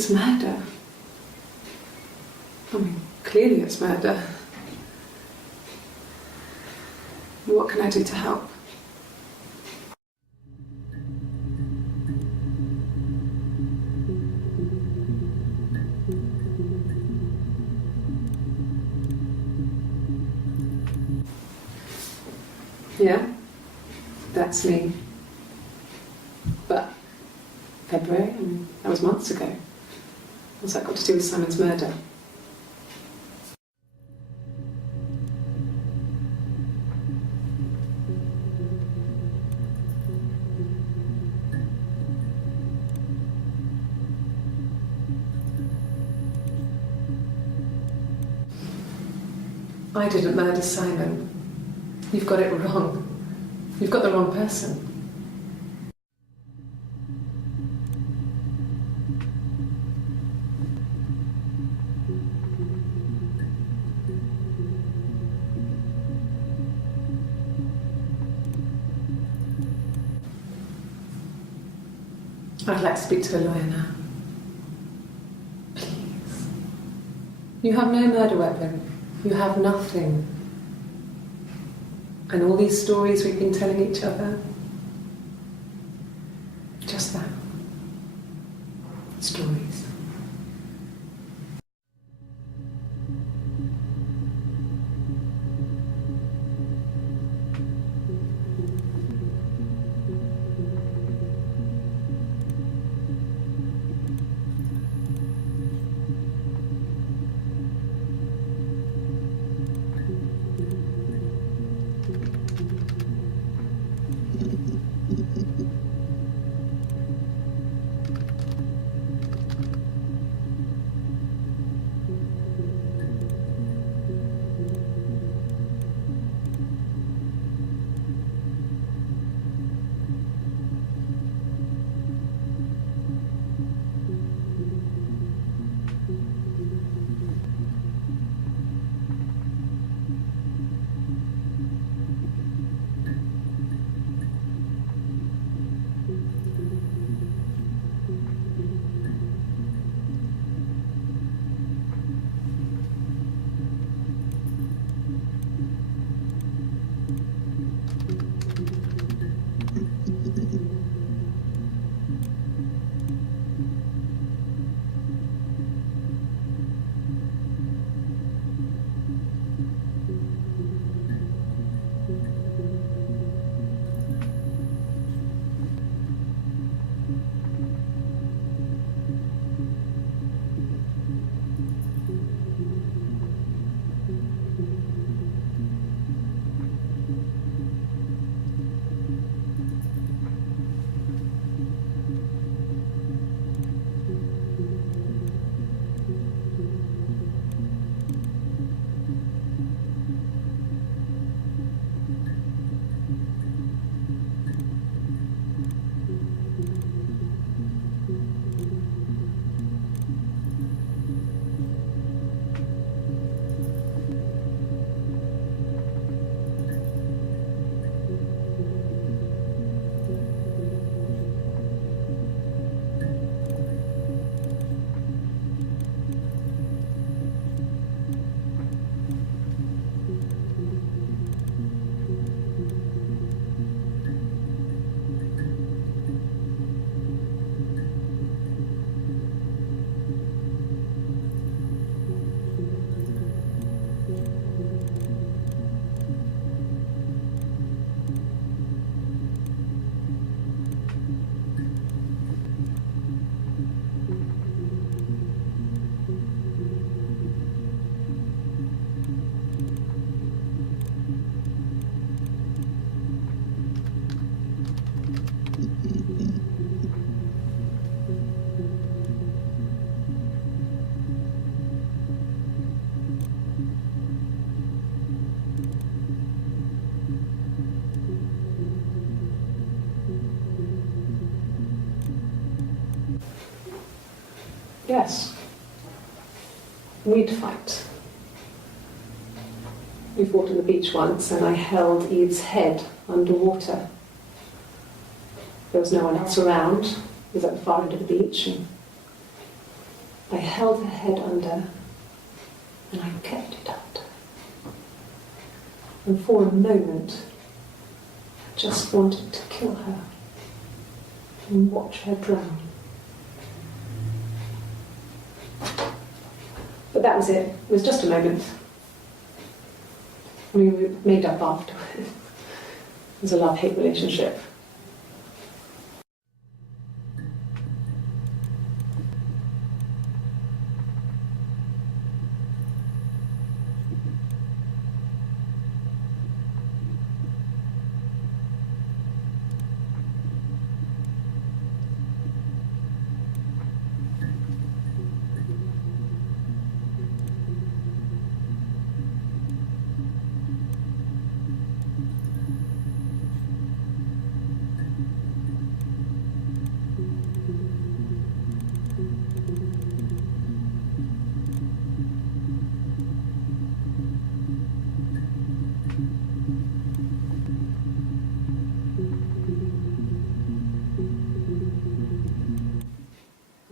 it's murder. I mean, clearly it's murder. What can I do to help? Yeah, that's me. But February, I mean, that was months ago. What's that got to do with Simon's murder? I didn't murder Simon. You've got it wrong. You've got the wrong person. I'd like to speak to a lawyer now. Please. You have no murder weapon. You have nothing. And all these stories we've been telling each other, just that. Stories. Yes. We'd fight. We fought on the beach once and I held Eve's head underwater. There was no one else around. It was at the far end of the beach. And I held her head under and I kept it under. And for a moment, I just wanted to kill her and watch her drown. But that was it. It was just a moment. We made up afterwards. It was a love-hate relationship.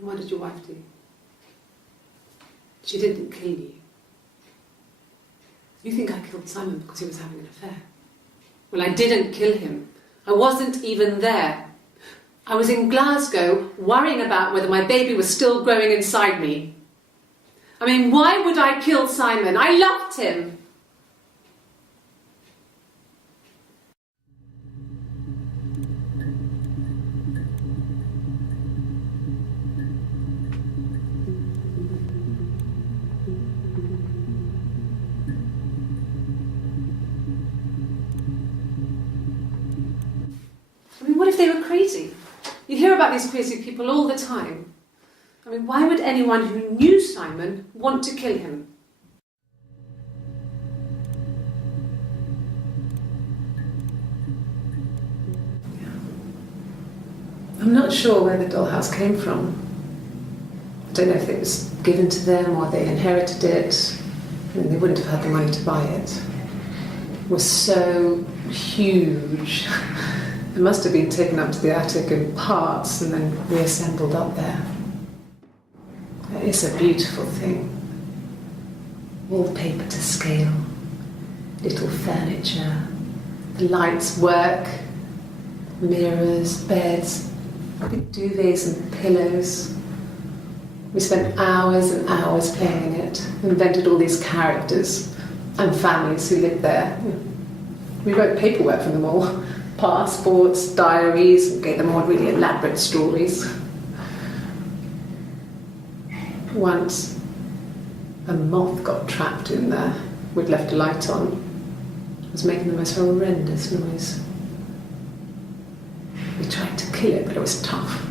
What did your wife do? She didn't kill you. You think I killed Simon because he was having an affair? Well, I didn't kill him. I wasn't even there. I was in Glasgow worrying about whether my baby was still growing inside me. I mean, why would I kill Simon? I loved him. I mean, what if they were crazy? You hear about these crazy people all the time. I mean, why would anyone who knew Simon want to kill him? I'm not sure where the dollhouse came from. I don't know if it was given to them or they inherited it. I mean, they wouldn't have had the money to buy it. It was so huge. It must have been taken up to the attic in parts and then reassembled up there. It's a beautiful thing. Wallpaper to scale, little furniture, the lights work, mirrors, beds, big duvets and pillows. We spent hours and hours playing in it, invented all these characters and families who lived there. We wrote paperwork for them all. Passports, diaries, and gave them all really elaborate stories. Once, a moth got trapped in there. We'd left a light on. It was making the most horrendous noise. We tried to kill it, but it was tough.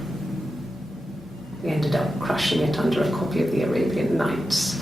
We ended up crushing it under a copy of the Arabian Nights.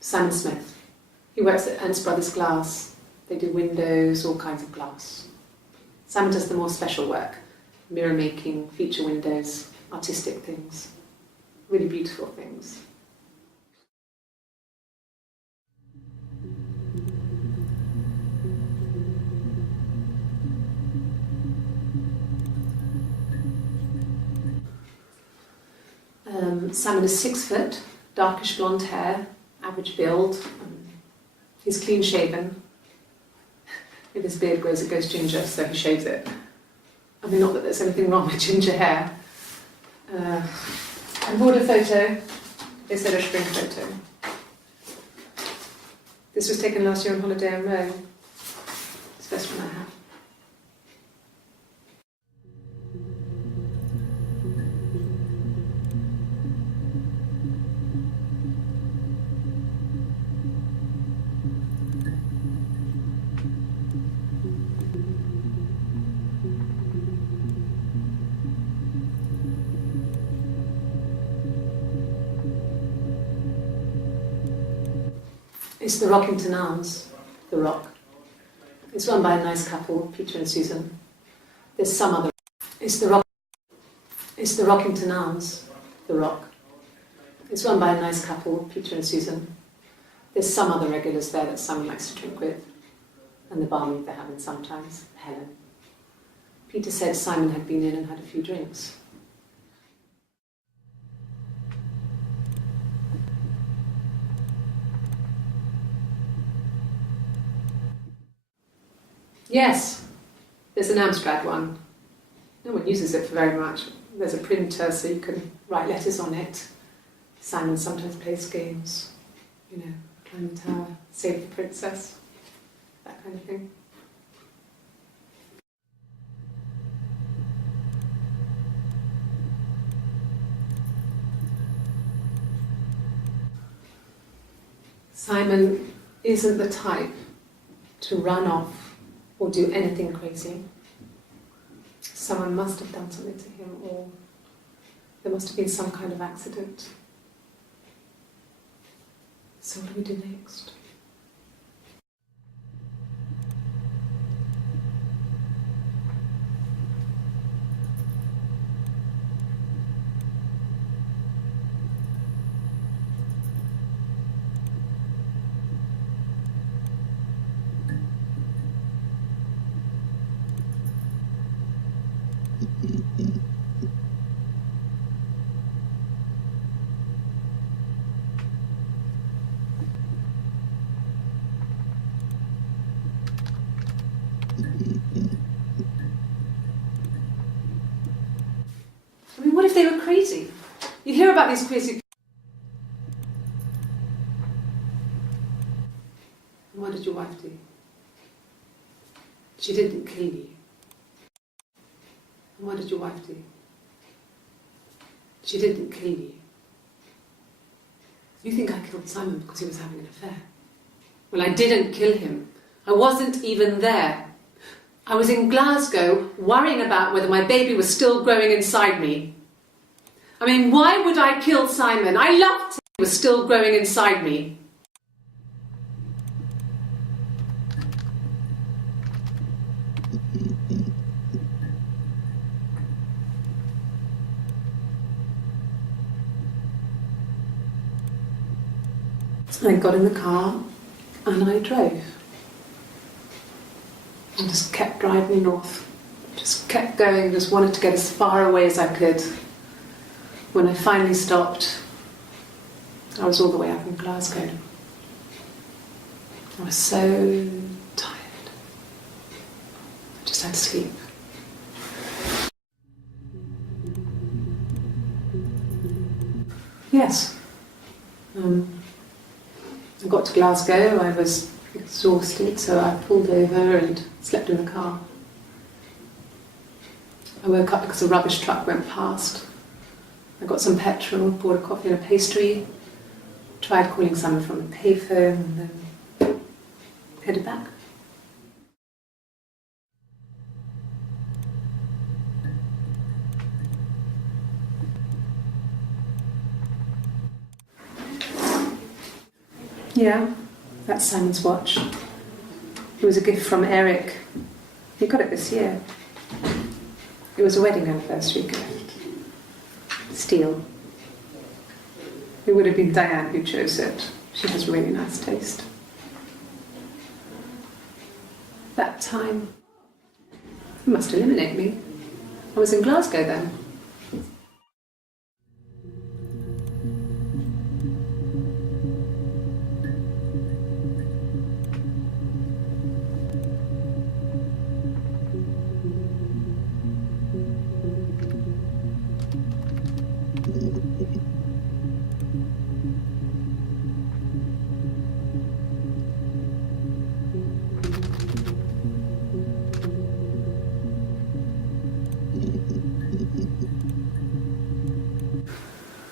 Simon Smith. He works at Ernst Brothers Glass. They do windows, all kinds of glass. Simon does the more special work, mirror making, feature windows, artistic things, really beautiful things. Simon is 6 foot, darkish blonde hair, average build. He's clean shaven. If his beard grows, it goes ginger, so he shaves it. I mean, not that there's anything wrong with ginger hair. I bought a photo. They said a spring photo. This was taken last year on holiday in Rome. It's the best one I have. It's the Rockington Arms, the Rock. It's run by a nice couple, Peter and Susan. There's some other. It's the Rockington Arms, the Rock. It's run by a nice couple, Peter and Susan. There's some other regulars there that Simon likes to drink with, and the barmaid they're having sometimes, Helen. Peter said Simon had been in and had a few drinks. Yes, there's an Amstrad one. No one uses it for very much. There's a printer so you can write letters on it. Simon sometimes plays games, you know, climb the tower, save the princess, that kind of thing. Simon isn't the type to run off or do anything crazy. Someone must have done something to him, or there must have been some kind of accident. So what do we do next? I mean, what if they were crazy? You hear about these crazy people. And what did your wife do? She didn't kill you. And what did your wife do? She didn't kill you. You think I killed Simon because he was having an affair? Well, I didn't kill him. I wasn't even there. I was in Glasgow worrying about whether my baby was still growing inside me. I mean, why would I kill Simon? I loved him. He was still growing inside me. So I got in the car and I drove. I just kept driving north. Just kept going, just wanted to get as far away as I could. When I finally stopped, I was all the way up in Glasgow. I was so tired. I just had to sleep. Yes. I got to Glasgow, I was exhausted, so I pulled over and slept in the car. I woke up because a rubbish truck went past. I got some petrol, bought a coffee and a pastry, tried calling someone from a payphone, and then headed back. Yeah, that's Simon's watch. It was a gift from Eric. He got it this year. It was a wedding anniversary gift. Steel. It would have been Diane who chose it. She has really nice taste. That time, you must eliminate me. I was in Glasgow then.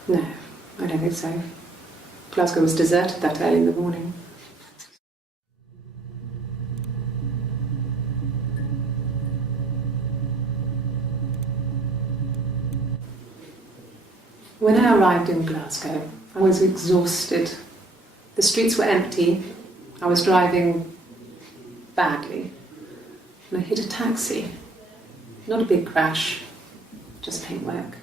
No, I don't think so. Glasgow was deserted that early in the morning. When I arrived in Glasgow, I was exhausted. The streets were empty. I was driving badly and I hit a taxi. Not a big crash, just paintwork.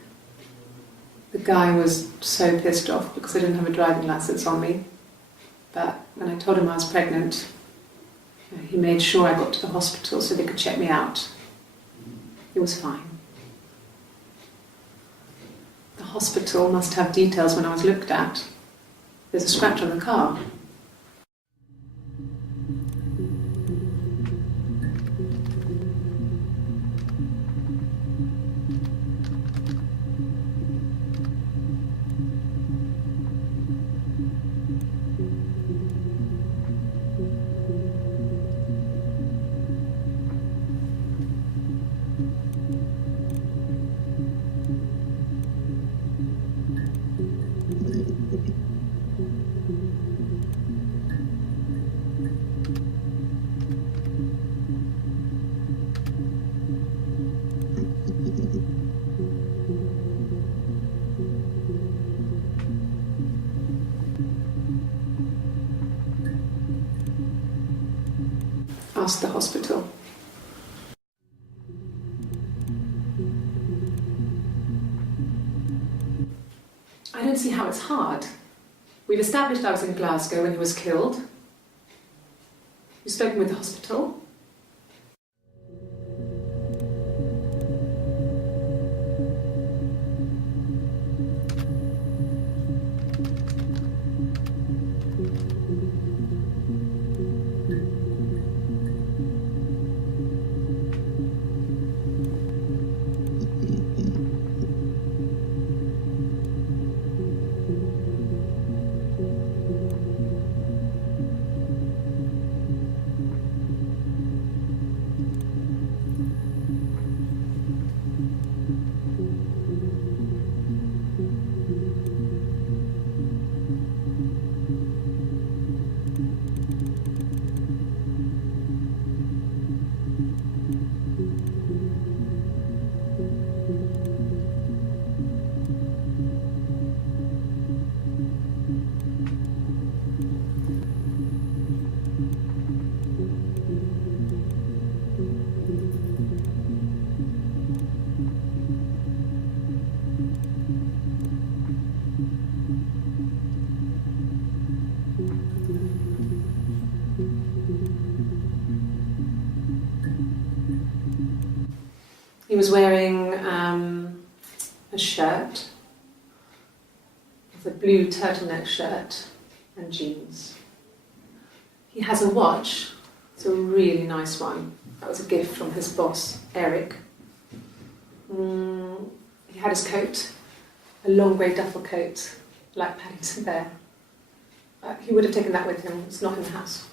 The guy was so pissed off because I didn't have a driving licence on me. But when I told him I was pregnant, he made sure I got to the hospital so they could check me out. It was fine. The hospital must have details when I was looked at. There's a scratch on the car. Asked the hospital. I don't see how it's hard. We've established I was in Glasgow when he was killed. You've spoken with the hospital. He was wearing a shirt, a blue turtleneck shirt and jeans. He has a watch, it's a really nice one. That was a gift from his boss, Eric. He had his coat, a long grey duffel coat, like Paddington Bear. He would have taken that with him, it's not in the house.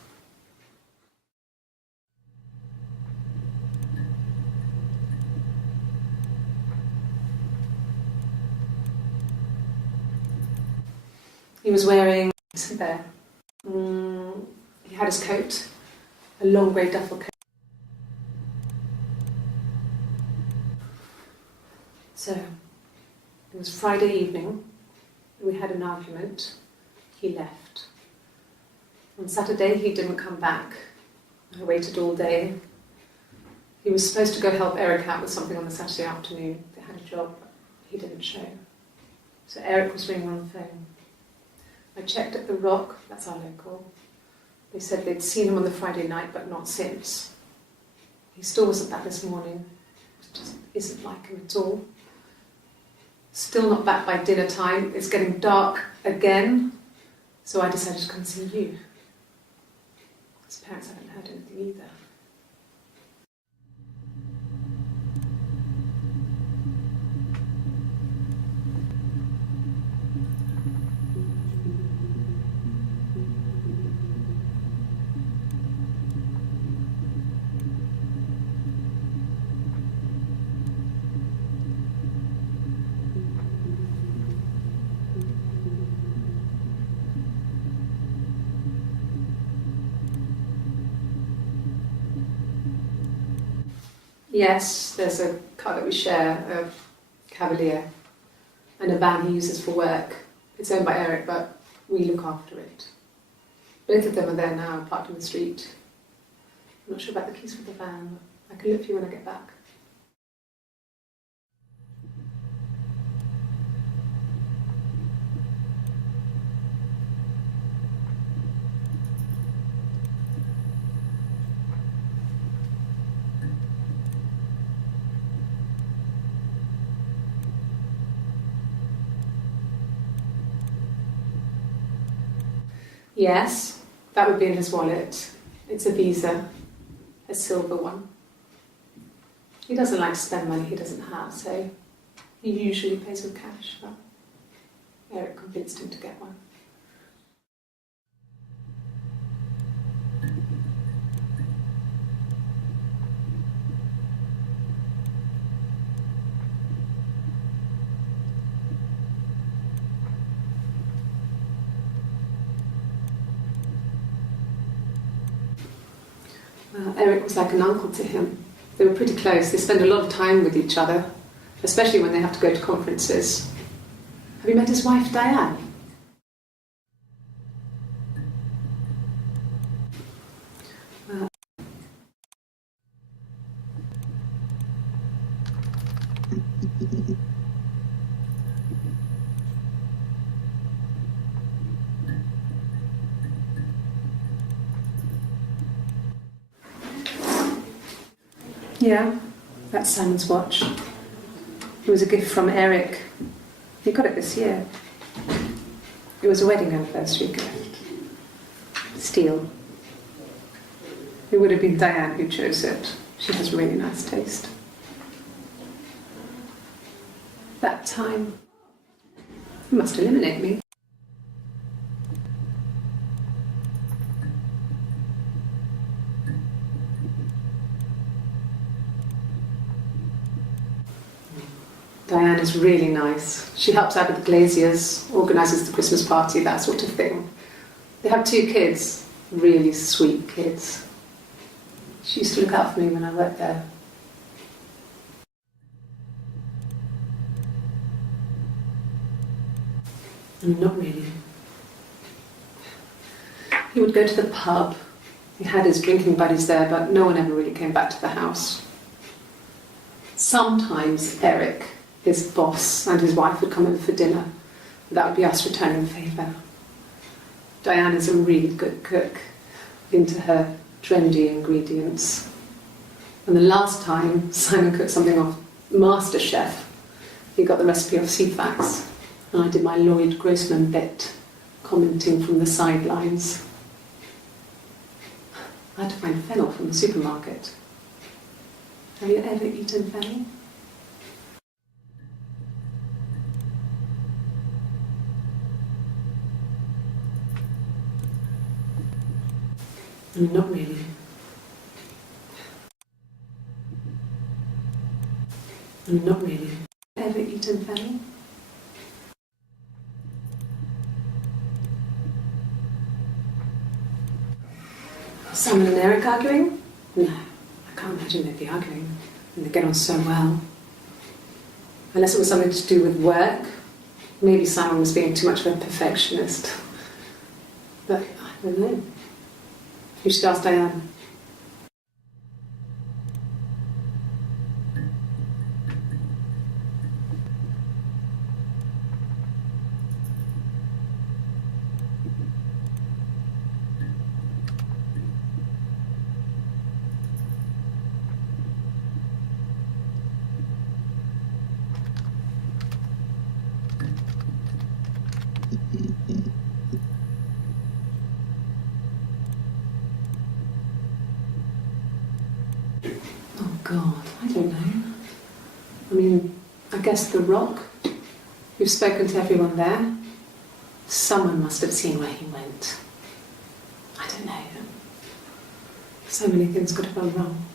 He was wearing there. He had his coat, a long grey duffel coat. So, it was Friday evening. We had an argument. He left. On Saturday, he didn't come back. I waited all day. He was supposed to go help Eric out with something on the Saturday afternoon. They had a job. He didn't show. So Eric was ringing on the phone. I checked at the Rock, that's our local. They said they'd seen him on the Friday night, but not since. He still wasn't back this morning. It just isn't like him at all. Still not back by dinner time. It's getting dark again. So I decided to come see you. His parents haven't heard anything either. Yes, there's a car that we share, a Cavalier, and a van he uses for work. It's owned by Eric, but we look after it. Both of them are there now, parked on the street. I'm not sure about the keys for the van. I can look for you when I get back. Yes, that would be in his wallet. It's a Visa, a silver one. He doesn't like to spend money he doesn't have, so he usually pays with cash, but Eric convinced him to get one. Eric was like an uncle to him. They were pretty close. They spend a lot of time with each other, especially when they have to go to conferences. Have you met his wife, Diane? Yeah, that's Simon's watch. It was a gift from Eric. He got it this year. It was a wedding anniversary gift. Steel. It would have been Diane who chose it. She has really nice taste. That time, you must eliminate me. Diane is really nice. She helps out with the glaziers, organises the Christmas party, that sort of thing. They have 2 kids, really sweet kids. She used to look out for me when I worked there. Not really. He would go to the pub. He had his drinking buddies there, but no one ever really came back to the house. Sometimes Eric, his boss, and his wife would come over for dinner. That would be us returning the favour. Diane is a really good cook, into her trendy ingredients. And the last time Simon cooked something off MasterChef, he got the recipe off CFAX, and I did my Lloyd Grossman bit, commenting from the sidelines. I had to find fennel from the supermarket. Have you ever eaten fennel? Not really. Not really. Ever eaten fennel? Simon and Eric arguing? No, I can't imagine they'd be arguing. And they get on so well. Unless it was something to do with work. Maybe Simon was being too much of a perfectionist. But I don't know. You should ask Diane. Oh God, I don't know. I mean, I guess The Rock. You've spoken to everyone there. Someone must have seen where he went. I don't know. So many things could have gone wrong.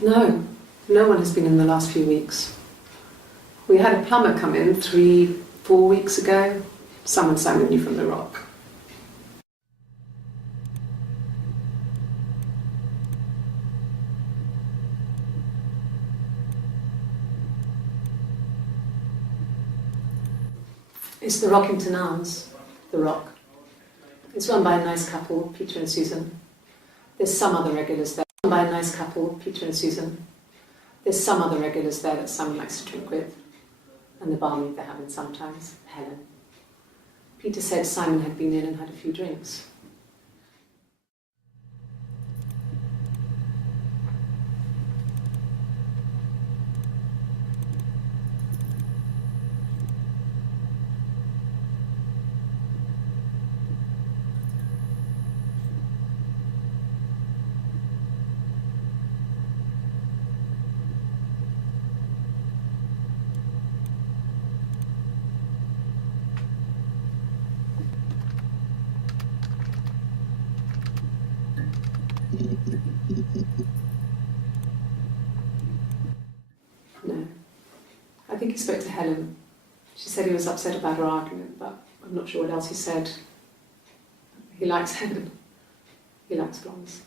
No, no one has been in the last few weeks. We had a plumber come in 3-4 weeks ago. Someone Simon knew from The Rock. It's the Rockington Arms, The Rock. It's run by a nice couple, Peter and Susan. There's some other regulars there. Run by a nice couple, Peter and Susan. There's some other regulars there that Simon likes to drink with. And the barmaid they're having sometimes, Helen. Peter said Simon had been in and had a few drinks. No. I think he spoke to Helen. She said he was upset about her argument, but I'm not sure what else he said. He likes Helen. He likes blondes.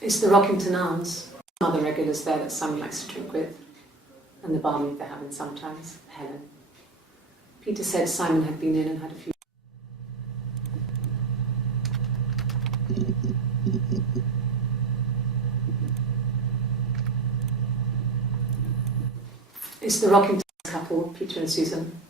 It's the Rockington Arms. Other regulars there that Simon likes to drink with. And the barmaid they're having sometimes, Helen. Peter said Simon had been in and had a few. It's the Rockington couple, Peter and Susan.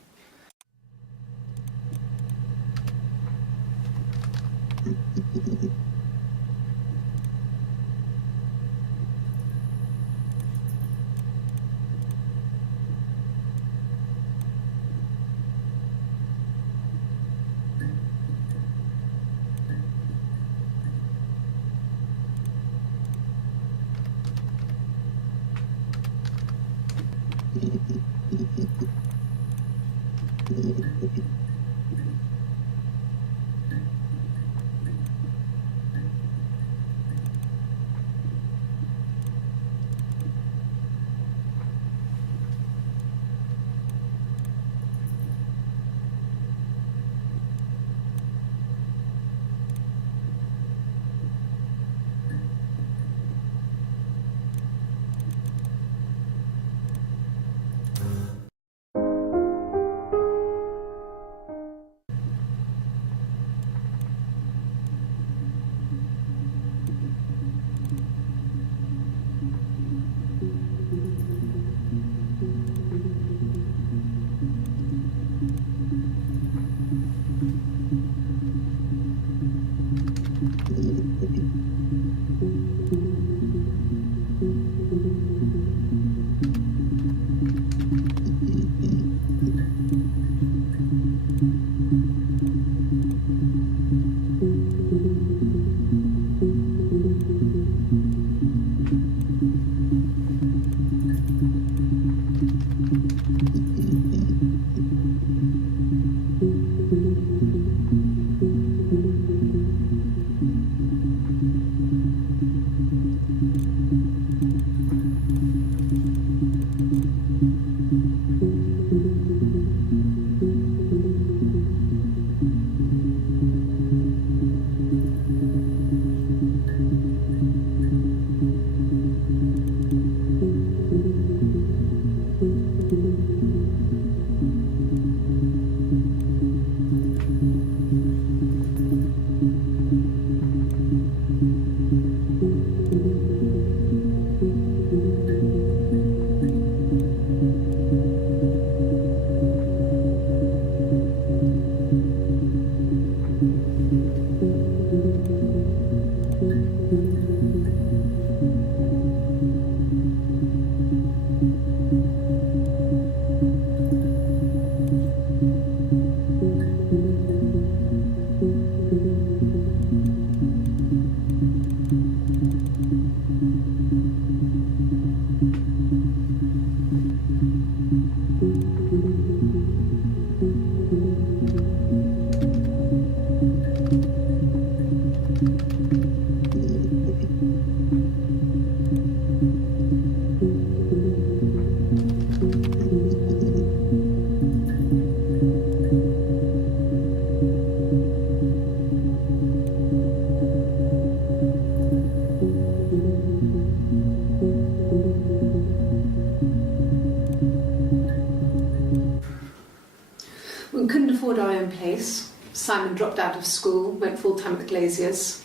Simon dropped out of school, went full-time at the Glaziers.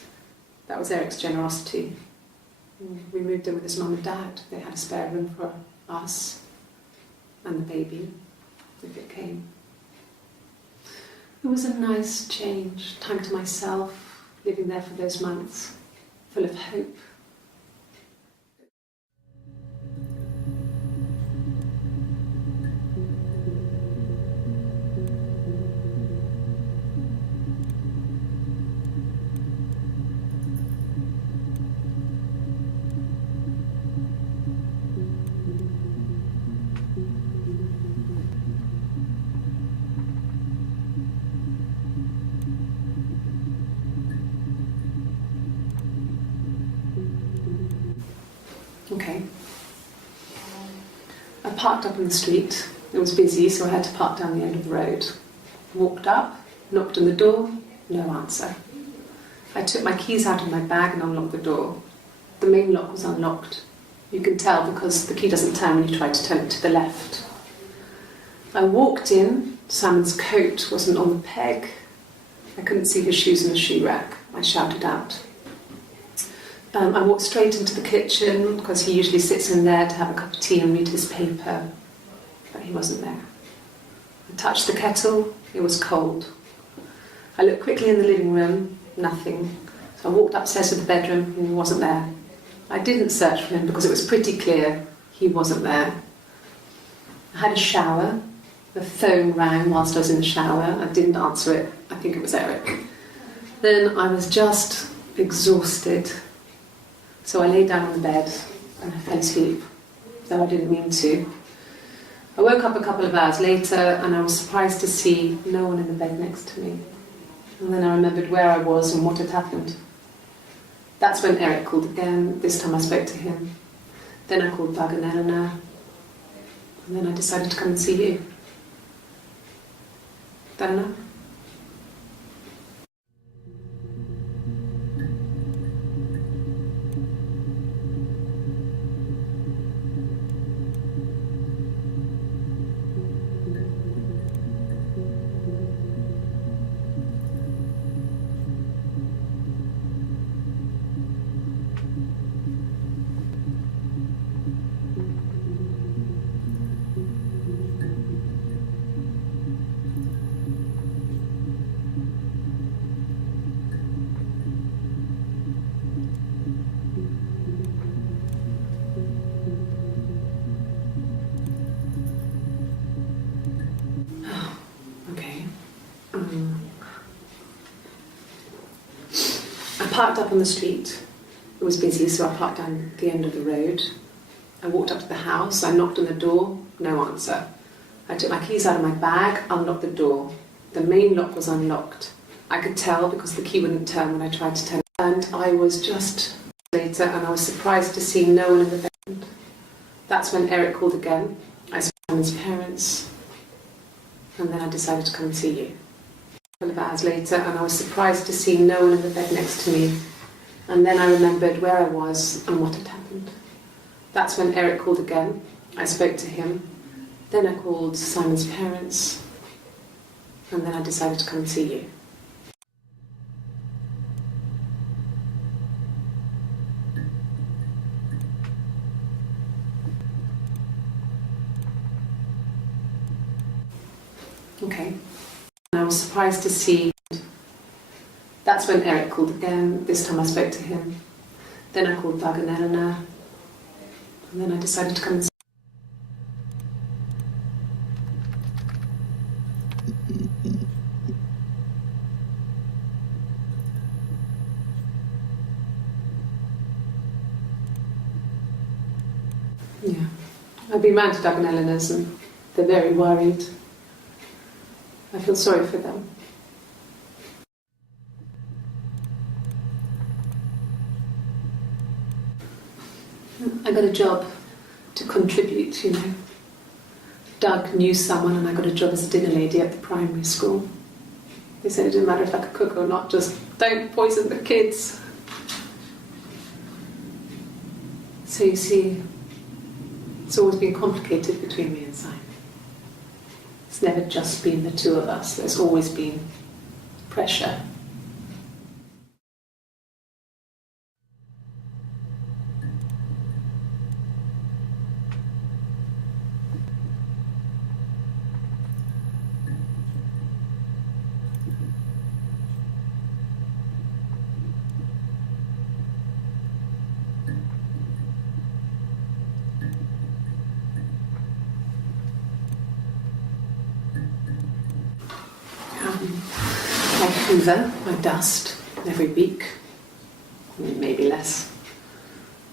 That was Eric's generosity. We moved in with his mum and dad. They had a spare room for us and the baby, if it came. It was a nice change, time to myself, living there for those months, full of hope. Okay. I parked up on the street. It was busy, so I had to park down the end of the road. Walked up, knocked on the door, no answer. I took my keys out of my bag and unlocked the door. The main lock was unlocked. You can tell because the key doesn't turn when you try to turn it to the left. I walked in. Simon's coat wasn't on the peg. I couldn't see his shoes in the shoe rack. I shouted out. I walked straight into the kitchen because he usually sits in there to have a cup of tea and read his paper, but he wasn't there. I touched the kettle, it was cold. I looked quickly in the living room, nothing. So I walked upstairs to the bedroom and he wasn't there. I didn't search for him because it was pretty clear he wasn't there. I had a shower, the phone rang whilst I was in the shower. I didn't answer it, I think it was Eric. Then I was just exhausted. So I lay down on the bed and I fell asleep, though I didn't mean to. I woke up a couple of hours later and I was surprised to see no one in the bed next to me. And then I remembered where I was and what had happened. That's when Eric called again. This time I spoke to him. Then I called Doug and Eleanor. And then I decided to come and see you. That enough? I parked up on the street. It was busy, so I parked down the end of the road. I walked up to the house, I knocked on the door, no answer. I took my keys out of my bag, unlocked the door. The main lock was unlocked. I could tell because the key wouldn't turn when I tried to turn it. And I was just later and I was surprised to see no one in the bed. That's when Eric called again. I saw his parents. And then I decided to come and see you. A couple of hours later and I was surprised to see no one in the bed next to me. And then I remembered where I was and what had happened. That's when Eric called again. I spoke to him. Then I called Simon's parents. And then I decided to come and see you. Okay. I was surprised to see. That's when Eric called again. This time I spoke to him. Then I called Doug and Eleanor. And then I decided to come and see. Yeah. I've been round to Doug and Eleanor's and they're very worried. I feel sorry for them. I got a job to contribute, you know. Doug knew someone and I got a job as a dinner lady at the primary school. They said it didn't matter if I could cook or not, just don't poison the kids. So you see, it's always been complicated between me and Simon. It's never just been the two of us, there's always been pressure. I hoover, I dust every week, maybe less.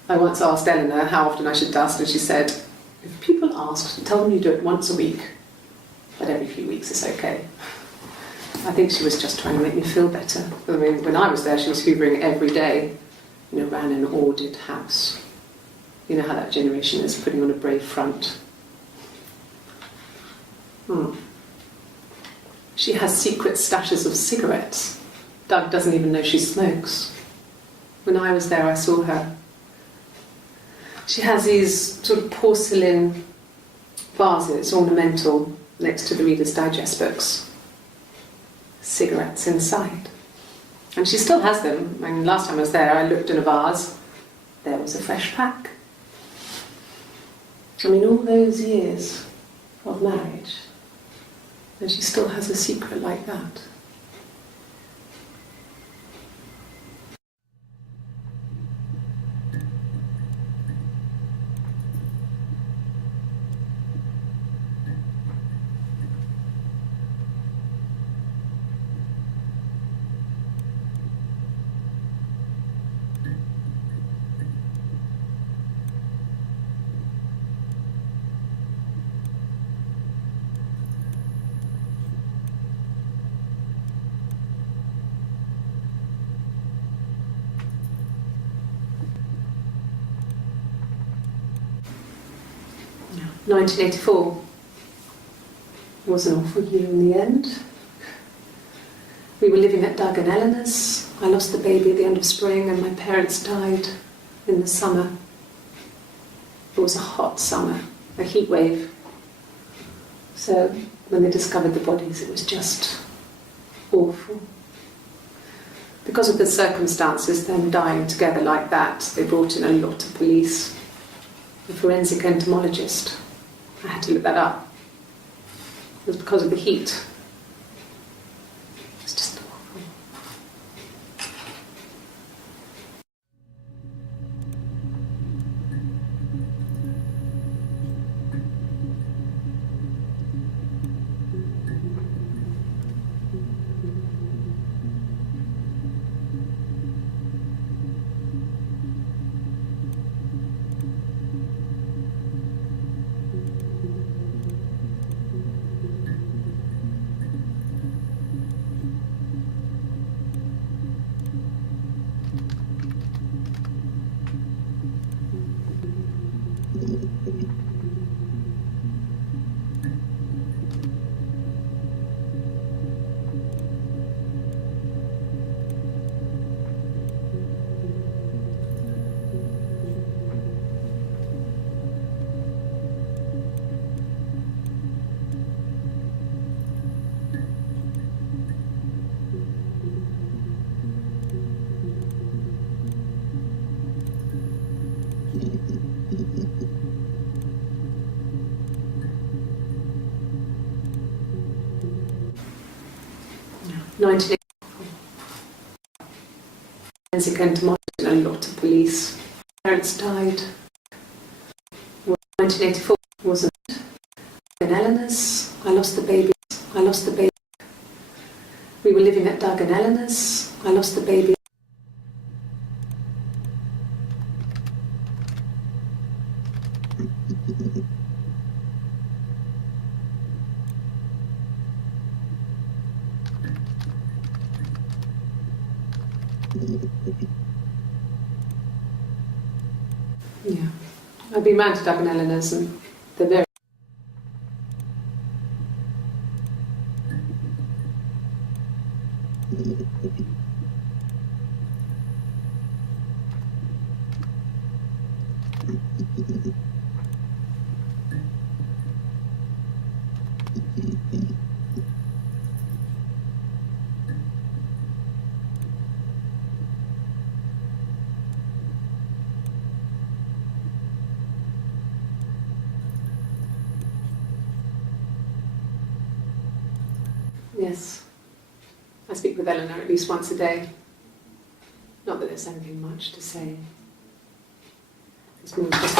I once asked Eleanor how often I should dust, and she said, if people ask, tell them you do it once a week, but every few weeks is okay. I think she was just trying to make me feel better. I mean, when I was there, she was hoovering every day, ran an ordered house. You know how that generation is, putting on a brave front. She has secret stashes of cigarettes. Doug doesn't even know she smokes. When I was there, I saw her. She has these sort of porcelain vases, ornamental, next to the Reader's Digest books. Cigarettes inside. And she still has them. I mean, last time I was there, I looked in a vase. There was a fresh pack. I mean, all those years of marriage, and she still has a secret like that. Yeah. 1984 was an awful year in the end. We were living at Doug and Eleanor's. I lost the baby at the end of spring, and my parents died in the summer. It was a hot summer, a heat wave. So when they discovered the bodies, it was just awful. Because of the circumstances, them dying together like that, they brought in a lot of police. A forensic entomologist. I had to look that up. It was because of the heat. It was just awful. Forensic entomologist and a lot of police. Parents died. 1984 wasn't in Eleanor's. I lost the baby. We were living at Doug and Eleanor's. I lost the baby. Yeah. I've been round to Doug and Eleanor's, and they're very... Yes. I speak with Eleanor at least once a day. Not that there's anything much to say. It's more just...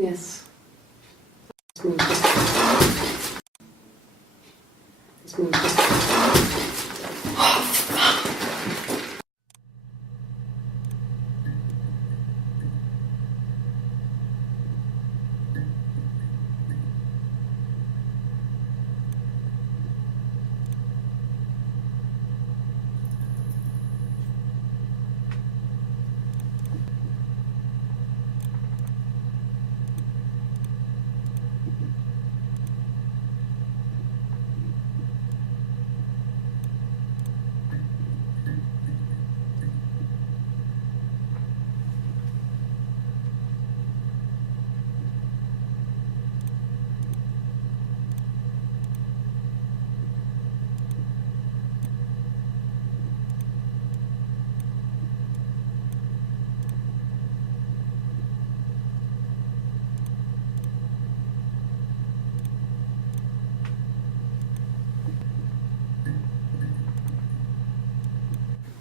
Yes. It's more just... It's more just...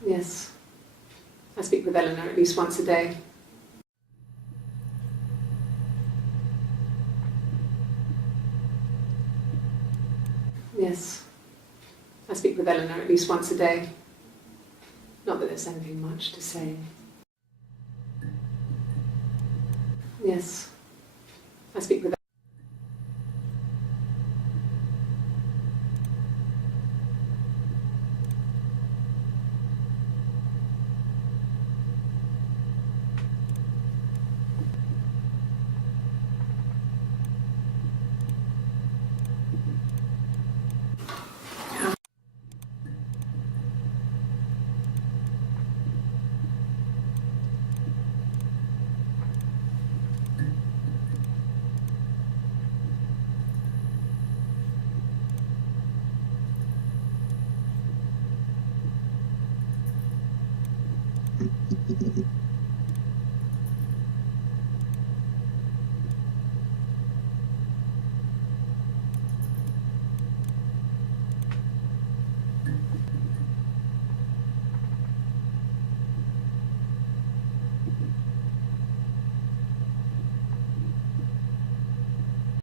Yes. I speak with Eleanor at least once a day. Yes. I speak with Eleanor at least once a day. Not that there's anything much to say. Yes. I speak with Thank you.